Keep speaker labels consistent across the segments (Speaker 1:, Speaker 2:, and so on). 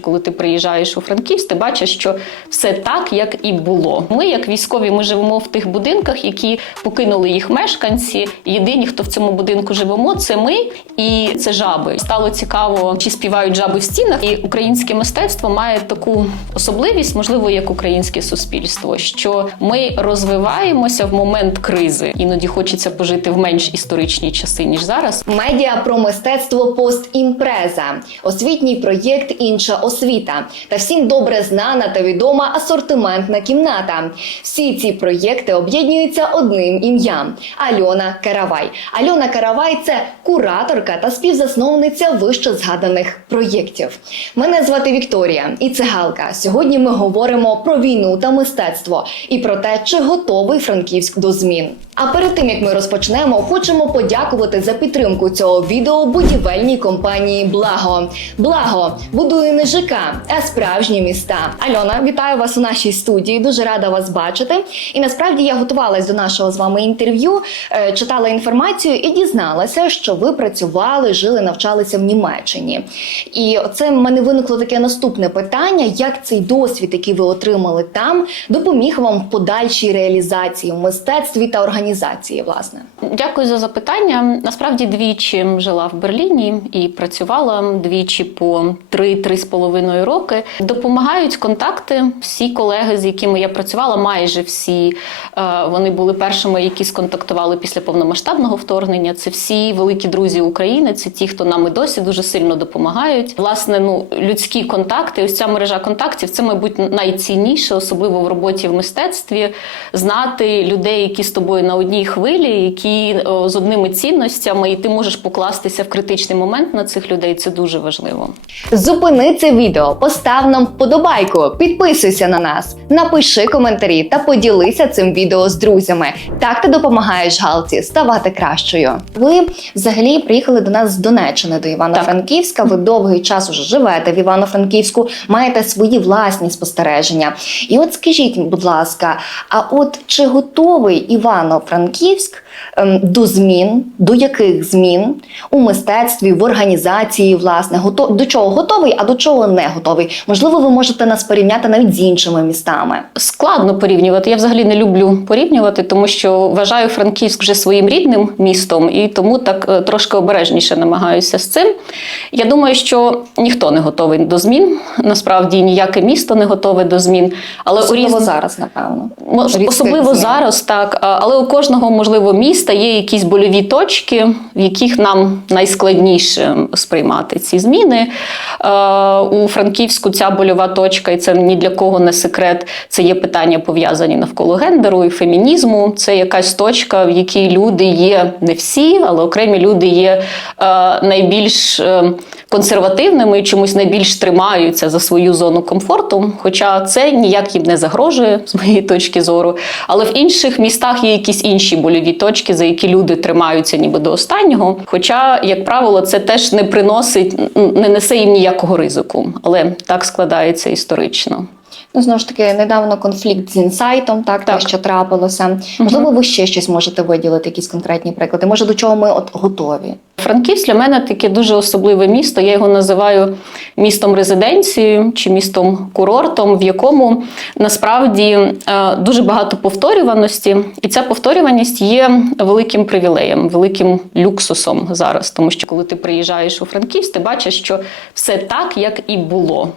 Speaker 1: Коли ти приїжджаєш у Франківськ, ти бачиш, що все так, як і було. Ми, як військові, ми живемо в тих будинках, які покинули їх мешканці. Єдині, хто в цьому будинку живемо, це ми і це жаби. Стало цікаво, чи співають жаби в стінах. І українське мистецтво має таку особливість, можливо, як українське суспільство, що ми розвиваємося в момент кризи. Іноді хочеться пожити в менш історичні часи ніж зараз.
Speaker 2: Медіа про мистецтво постімпреза, освітній проєкт Інша освіта та всім добре знана та відома асортиментна кімната. Всі ці проєкти об'єднуються одним ім'ям Альона Каравай. Альона Каравай це кураторка та співзасновниця вище згаданих проєктів. Мене звати Вікторія і Галка. Сьогодні ми говоримо про війну та мистецтво і про те, чи готовий Франківськ до змін. А перед тим як ми розпочнемо, хочемо подякувати за підтримку цього відео будівельній компанії Благо. Благо будує не ЖК, а справжні міста. Альона, вітаю вас у нашій студії. Дуже рада вас бачити. І насправді я готувалась до нашого з вами інтерв'ю, е, читала інформацію і дізналася, що ви працювали, жили, навчалися в Німеччині. І це в мене виникло таке наступне питання: як цей досвід, який ви отримали там, допоміг вам в подальшій реалізації в мистецтві та організації, власне.
Speaker 1: Дякую за запитання. Насправді двічі жила в Берліні і працювала двічі по 3-3 з половиною роки. Допомагають контакти. Всі колеги, з якими я працювала, майже всі е, вони були першими, які сконтактували після повномасштабного вторгнення. Це всі великі друзі України. Це ті, хто нам і досі дуже сильно допомагають. Власне, ну людські контакти. Ось ця мережа контактів це, мабуть, найцінніше, особливо в роботі в мистецтві, знати людей, які з тобою на одній хвилі, які о, з одними цінностями, і ти можеш покластися в критичний момент на цих людей. Це дуже важливо.
Speaker 2: Зупини це відео, постав нам вподобайку, підписуйся на нас, напиши коментарі та поділися цим відео з друзями. Так ти допомагаєш Галці ставати кращою. Ви взагалі приїхали до нас з Донеччини до Івано-Франківська. Ви довгий час уже живете в Івано-Франківську, маєте свої власні спостереження. І от скажіть, будь ласка, а от чи готовий Івано-Франківськ ем, до змін, до яких змін у мистецтві, в організації, власне, гото... до чого готовий, а до чого не готовий? Можливо, ви можете нас порівняти навіть з іншими містами.
Speaker 1: Складно порівнювати. Я взагалі не люблю порівнювати, тому що вважаю Франківськ вже своїм рідним містом, і тому так е, трошки обережніше намагаюся з цим. Я думаю, що ніхто не готовий до змін. Насправді ніяке місто не готове до змін. Але
Speaker 2: Особливо
Speaker 1: у різних
Speaker 2: зараз, напевно.
Speaker 1: Мож- Особливо
Speaker 2: змін.
Speaker 1: зараз, так. Але у кожного, можливо, міста є якісь больові точки, в яких нам найскладніше сприймати ці зміни. Е, У Франківську ця больова точка, і це ні для кого не секрет. Це є питання пов'язані навколо гендеру і фемінізму. Це якась точка, в якій люди є не всі, але окремі люди є е, найбільш е, консервативними і чомусь найбільш тримаються за свою зону комфорту. Хоча це ніяк їм не загрожує з моєї точки зору. Але в інших містах є якісь інші больові точки, за які люди тримаються ніби до останнього. Хоча, як правило, це теж не приносить, не несе їм ніякого ризику. Але так складається історично.
Speaker 2: Ну, знову ж таки, недавно конфлікт з інсайтом, так,
Speaker 1: Так.
Speaker 2: те, що трапилося. Можливо, ви ще щось можете виділити, якісь конкретні приклади. Може, до чого ми от готові?
Speaker 1: Франківськ для мене таке дуже особливе місто. Я його називаю містом резиденцією чи містом курортом, в якому насправді е, дуже багато повторюваності, і ця повторюваність є великим привілеєм, великим люксусом зараз. Тому що коли ти приїжджаєш у Франківськ, ти бачиш, що все так, як і було.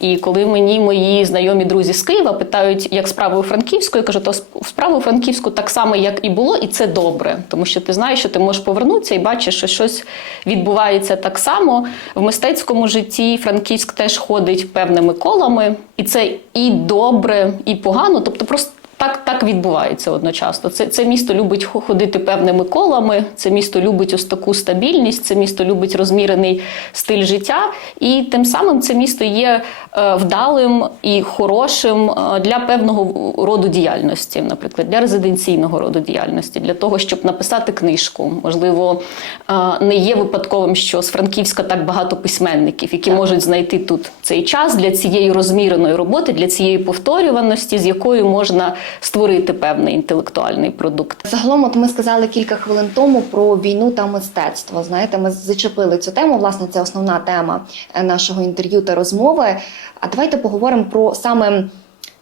Speaker 1: І коли мені мої знайомі друзі з Києва питають, як справи у Франківську, я кажу, то справи у Франківську так само, як і було, і це добре, тому що ти знаєш, що ти можеш повернутися і бачиш, що щось відбувається так само в мистецькому житті. Франківськ теж ходить певними колами, і це і добре, і погано. Тобто, просто. Так, так відбувається одночасно. Це, це місто любить хо- ходити певними колами, це місто любить ось таку стабільність, це місто любить розмірений стиль життя, і тим самим це місто є е, вдалим і хорошим е, для певного роду діяльності, наприклад, для резиденційного роду діяльності, для того, щоб написати книжку. Можливо, е, не є випадковим, що з Франківська так багато письменників, які можуть знайти тут цей час для цієї розміреної роботи, для цієї повторюваності, з якою можна створити певний інтелектуальний продукт.
Speaker 2: Загалом, от ми сказали кілька хвилин тому про війну та мистецтво. Знаєте, ми зачепили цю тему. Власне, це основна тема е, нашого інтерв'ю та розмови. А давайте поговоримо про саме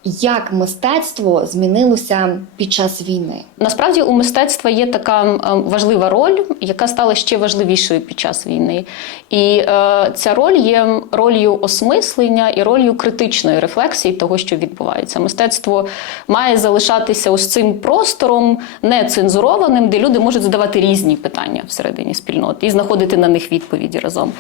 Speaker 2: як мистецтво змінилося під час війни.
Speaker 1: Насправді у мистецтва є така е, важлива роль, яка стала ще важливішою під час війни. І е, ця роль є ролью осмислення і ролью критичної рефлексії того, що відбувається. Мистецтво має залишатися ось цим простором нецензурованим, де люди можуть задавати різні питання всередині спільноти і знаходити на них відповіді разом.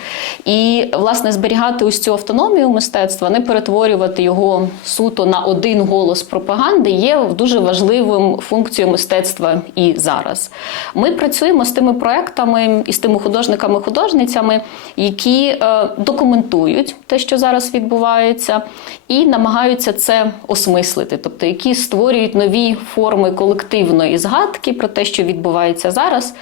Speaker 1: І власне зберігати ось цю автономію мистецтва, не перетворювати його суто на один голос пропаганди є дуже важливим функцією мистецтва і зараз. Ми працюємо з тими проектами і з тими художниками-художницями, які е, документують те, що зараз відбувається, і намагаються це осмислити, тобто які створюють нові форми колективної згадки про те, що відбувається зараз.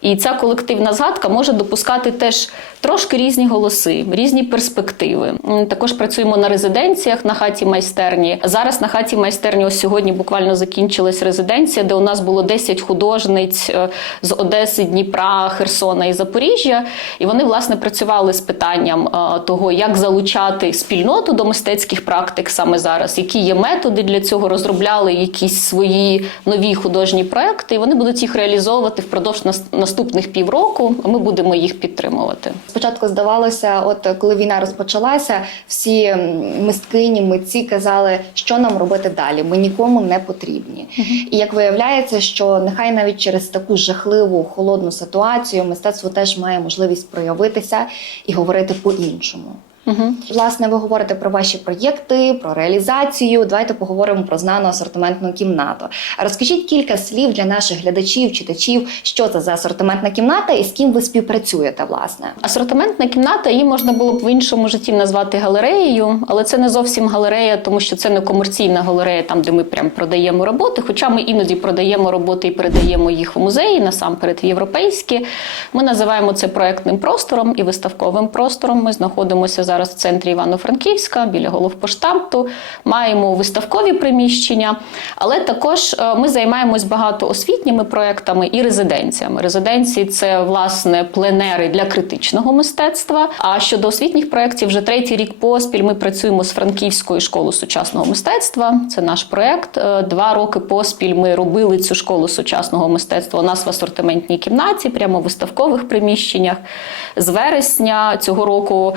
Speaker 1: І ця колективна згадка може допускати теж трошки різні голоси, різні перспективи. Також працюємо на резиденціях на хаті майстерні. Зараз на хаті майстерні ось сьогодні буквально закінчилась резиденція, де у нас було 10 художниць е, з Одеси, Дніпра, Херсона і Запоріжжя. І вони власне працювали з питанням е, того, як залучати спільноту до мистецьких практик саме зараз, які є методи для цього, розробляли якісь свої нові художні проекти, і вони будуть їх реалізовувати впродовж наступних півроку. Ми будемо їх підтримувати.
Speaker 2: Спочатку здавалося, от коли війна розпочалася, всі мисткині, митці казали, що нам робити далі. Ми нікому не потрібні. І як виявляється, що нехай навіть через таку жахливу холодну ситуацію мистецтво теж має можливість проявитися і говорити по-іншому.
Speaker 1: Угу.
Speaker 2: Власне, ви говорите про ваші проєкти, про реалізацію. Давайте поговоримо про знану асортиментну кімнату. Розкажіть кілька слів для наших глядачів, читачів, що це за асортиментна кімната і з ким ви співпрацюєте, власне.
Speaker 1: Асортиментна кімната, її можна було б в іншому житті назвати галереєю, але це не зовсім галерея, тому що це не комерційна галерея, там де ми прям продаємо роботи. Хоча ми іноді продаємо роботи і передаємо їх в музеї, насамперед в європейські. Ми називаємо це проектним простором і виставковим простором. Ми знаходимося зараз в центрі Івано-Франківська біля головпоштамту. Маємо виставкові приміщення, але також е, ми займаємось багато освітніми проектами і резиденціями. Резиденції це власне пленери для критичного мистецтва. А щодо освітніх проєктів, вже третій рік поспіль ми працюємо з Франківською школою сучасного мистецтва. Це наш проєкт. Е, Два роки поспіль ми робили цю школу сучасного мистецтва. У нас в асортиментній кімнаті, прямо в виставкових приміщеннях. З вересня цього року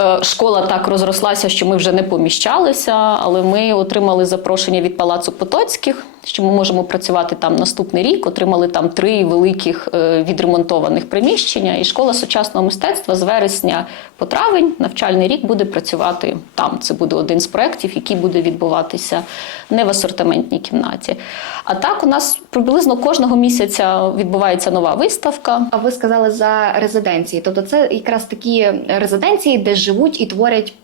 Speaker 1: е, школа так розрослася, що ми вже не поміщалися, але ми отримали запрошення від Палацу Потоцьких, що ми можемо працювати там наступний рік. Отримали там три великих е, відремонтованих приміщення. І школа сучасного мистецтва з вересня по травень навчальний рік буде працювати там. Це буде один з проєктів, який буде відбуватися не в асортиментній кімнаті. А так у нас приблизно кожного місяця відбувається нова виставка.
Speaker 2: А ви сказали за резиденції, тобто це якраз такі резиденції, де живуть і творять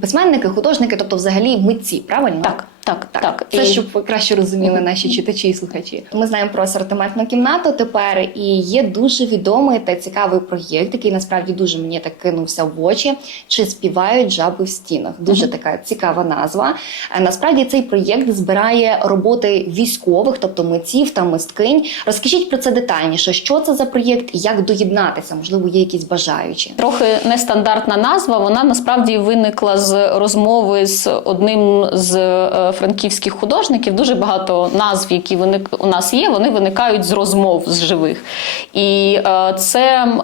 Speaker 2: письменники, художники, тобто взагалі митці, правильно?
Speaker 1: Так, так, так.
Speaker 2: Так, це
Speaker 1: І-
Speaker 2: щоб краще розуміли наші читачі і слухачі. Ми знаємо про асортиментну кімнату тепер, і є дуже відомий та цікавий проєкт, який насправді дуже мені так кинувся в очі. Чи співають жаби в стінах? Дуже така цікава назва. А насправді цей проєкт збирає роботи військових, тобто митців та мисткинь. Розкажіть про це детальніше. Що це за проєкт і як доєднатися? Можливо, є якісь бажаючі.
Speaker 1: Трохи нестандартна назва. Вона насправді виникла з розмови з одним з е, франківських художників. Дуже багато назв, які у нас є, вони виникають з розмов з живих. І е, це е,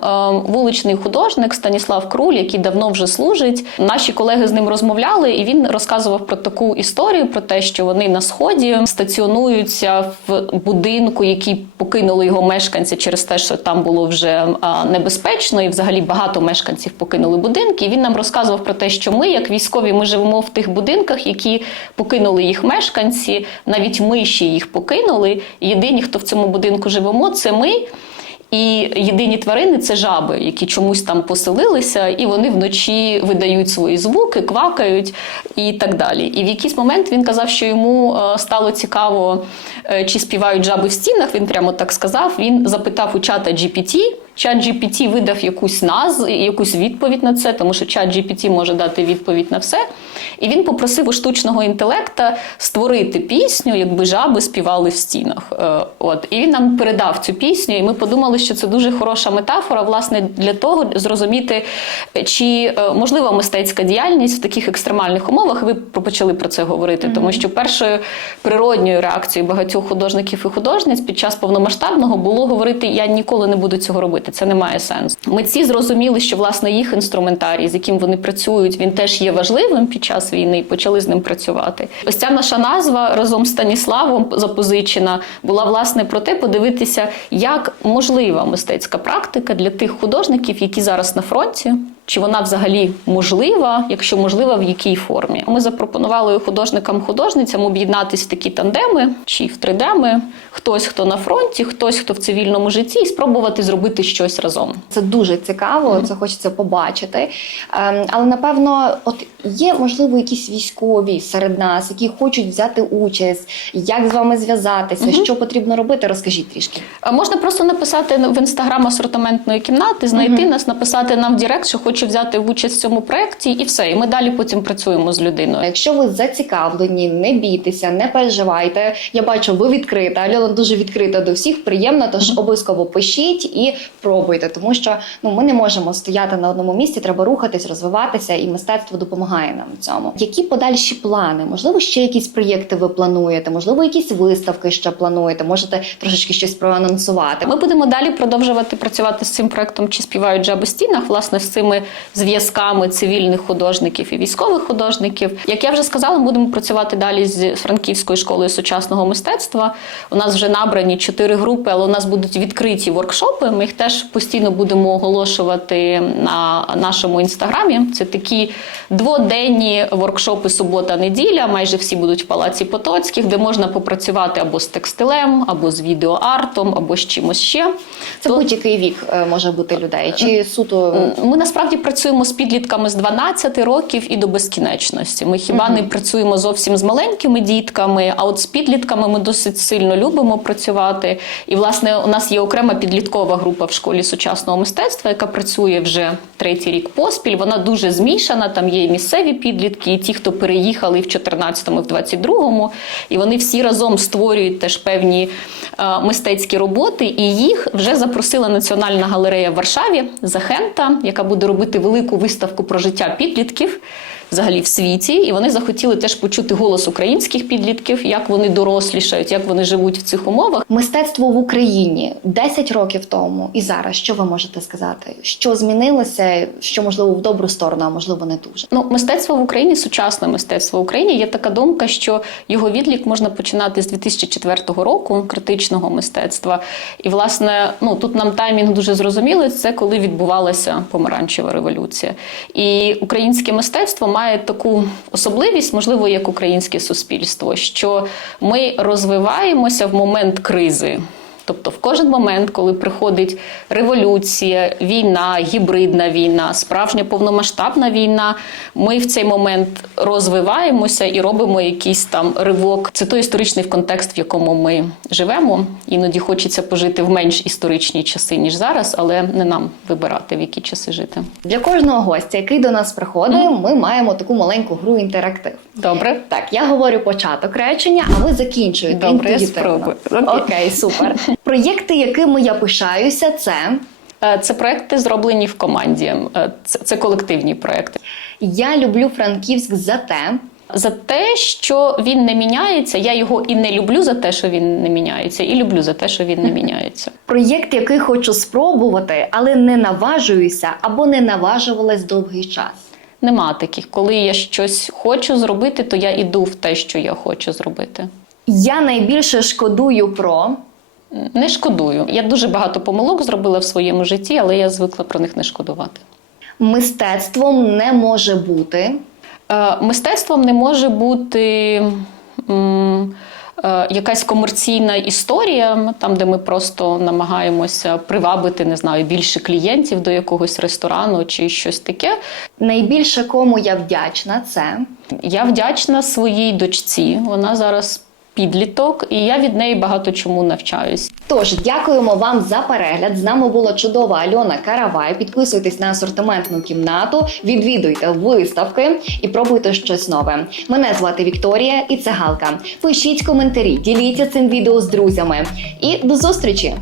Speaker 1: вуличний художник Станіслав Круль, який давно вже служить. Наші колеги з ним розмовляли, і він розказував про таку історію: про те, що вони на сході стаціонуються в будинку, який покинули його мешканці через те, що там було вже а, небезпечно, і взагалі багато мешканців покинули будинки. І він нам розказував про те, що ми, як військові, ми живемо в тих будинках, які покинули їх мешканці, навіть миші їх покинули. Єдині, хто в цьому будинку живемо, це ми. І єдині тварини це жаби, які чомусь там поселилися, і вони вночі видають свої звуки, квакають і так далі. І в якийсь момент він казав, що йому е, стало цікаво, е, чи співають жаби в стінах. Він прямо так сказав. Він запитав у чата GPT, Чат GPT видав якусь назву, якусь відповідь на це, тому що чат GPT може дати відповідь на все. І він попросив у штучного інтелекта створити пісню, якби жаби співали в стінах. Е, От і він нам передав цю пісню, і ми подумали, що це дуже хороша метафора, власне, для того зрозуміти, чи е, можлива мистецька діяльність в таких екстремальних умовах. Ви почали про це говорити, тому що першою природньою реакцією багатьох художників і художниць під час повномасштабного було говорити: я ніколи не буду цього робити. Це не має сенсу. Митці зрозуміли, що власне їх інструментарій, з яким вони працюють, він теж є важливим під час війни, і почали з ним працювати. Ось ця наша назва разом з Станіславом запозичена була власне про те, подивитися, як можлива мистецька практика для тих художників, які зараз на фронті. Чи вона взагалі можлива, якщо можлива, в якій формі? Ми запропонували художникам-художницям об'єднатися в такі тандеми чи в тридеми. Хтось, хто на фронті, хтось, хто в цивільному житті, і спробувати зробити щось разом.
Speaker 2: Це дуже цікаво, це хочеться побачити. Ем, але напевно, от є можливо якісь військові серед нас, які хочуть взяти участь, як з вами зв'язатися, що потрібно робити, розкажіть трішки.
Speaker 1: Можна просто написати в інстаграм асортиментної кімнати, знайти нас, написати нам в Директ, що хочу взяти участь в цьому проєкті, і все. І ми далі потім працюємо з людиною.
Speaker 2: Якщо ви зацікавлені, не бійтеся, не переживайте. Я бачу, ви відкрита. Альона дуже відкрита до всіх, приємно. Тож обов'язково пишіть і пробуйте, тому що ну ми не можемо стояти на одному місці. Треба рухатись, розвиватися, і мистецтво допомагає нам в цьому. Які подальші плани? Можливо, ще якісь проєкти ви плануєте? Можливо, якісь виставки ще плануєте? Можете трошечки щось проанонсувати.
Speaker 1: Ми будемо далі продовжувати працювати з цим проектом Чи співають жаби стінах, власне, з цими зв'язками цивільних художників і військових художників. Як я вже сказала, ми будемо працювати далі з Франківською школою сучасного мистецтва. У нас вже набрані чотири групи, але у нас будуть відкриті воркшопи. Ми їх теж постійно будемо оголошувати на нашому інстаграмі. Це такі дводенні воркшопи субота-неділя. Майже всі будуть в палаці Потоцьких, де можна попрацювати або з текстилем, або з відеоартом, або з чимось ще.
Speaker 2: Це будь-який вік е, може бути людей, чи суто
Speaker 1: ми насправді працюємо з підлітками з 12 років і до безкінечності. Ми хіба не працюємо зовсім з маленькими дітками, а от з підлітками ми досить сильно любимо працювати. І, власне, у нас є окрема підліткова група в школі сучасного мистецтва, яка працює вже третій рік поспіль. Вона дуже змішана. Там є і місцеві підлітки, і ті, хто переїхали і в 14-му, і в 22-му. І вони всі разом створюють теж певні е, мистецькі роботи. І їх вже запросила Національна галерея в Варшаві Захента, яка буде робити велику виставку про життя підлітків. Взагалі в світі, і вони захотіли теж почути голос українських підлітків, як вони дорослішають, як вони живуть в цих умовах.
Speaker 2: Мистецтво в Україні 10 років тому і зараз. Що ви можете сказати? Що змінилося? Що можливо в добру сторону, а можливо не дуже.
Speaker 1: Ну, мистецтво в Україні, сучасне мистецтво в Україні. Є така думка, що його відлік можна починати з 2004 року, критичного мистецтва. І, власне, ну тут нам таймінг дуже зрозумілий. Це коли відбувалася помаранчева революція. І українське мистецтво має таку особливість, можливо, як українське суспільство, що ми розвиваємося в момент кризи. Тобто, в кожен момент, коли приходить революція, війна, гібридна війна, справжня повномасштабна війна, ми в цей момент розвиваємося і робимо якийсь там ривок. Це той історичний контекст, в якому ми живемо. Іноді хочеться пожити в менш історичні часи, ніж зараз, але не нам вибирати, в які часи жити.
Speaker 2: Для кожного гостя, який до нас приходить, ми маємо таку маленьку гру інтерактив.
Speaker 1: Добре?
Speaker 2: Так, я говорю початок речення, а ви закінчуєте.
Speaker 1: Добре, я спробую. Окей,
Speaker 2: супер. Проєкти, якими я пишаюся, це
Speaker 1: Е, Це проекти зроблені в команді. Е, Це, це колективні проекти.
Speaker 2: я люблю Франківськ за те.
Speaker 1: За те, що він не міняється, я його і не люблю за те, що він не міняється, і люблю за те, що він не міняється.
Speaker 2: Проєкт, який хочу спробувати, але не наважуюся або не наважувалась довгий час.
Speaker 1: Нема таких. Коли я щось хочу зробити, то я іду в те, що я хочу зробити.
Speaker 2: Я найбільше шкодую про
Speaker 1: Не шкодую. Я дуже багато помилок зробила в своєму житті, але я звикла про них не шкодувати.
Speaker 2: мистецтвом не може бути.
Speaker 1: Е, Мистецтвом не може бути е, якась комерційна історія, там, де ми просто намагаємося привабити, не знаю, більше клієнтів до якогось ресторану чи щось таке.
Speaker 2: Найбільше кому я вдячна це.
Speaker 1: Я вдячна своїй дочці. Вона зараз підліток, і я від неї багато чому навчаюсь.
Speaker 2: Тож дякуємо вам за перегляд. З нами була чудова Альона Каравай. Підписуйтесь на асортиментну кімнату, відвідуйте виставки і пробуйте щось нове. Мене звати Вікторія і це Галка. Пишіть коментарі, діліться цим відео з друзями. І до зустрічі!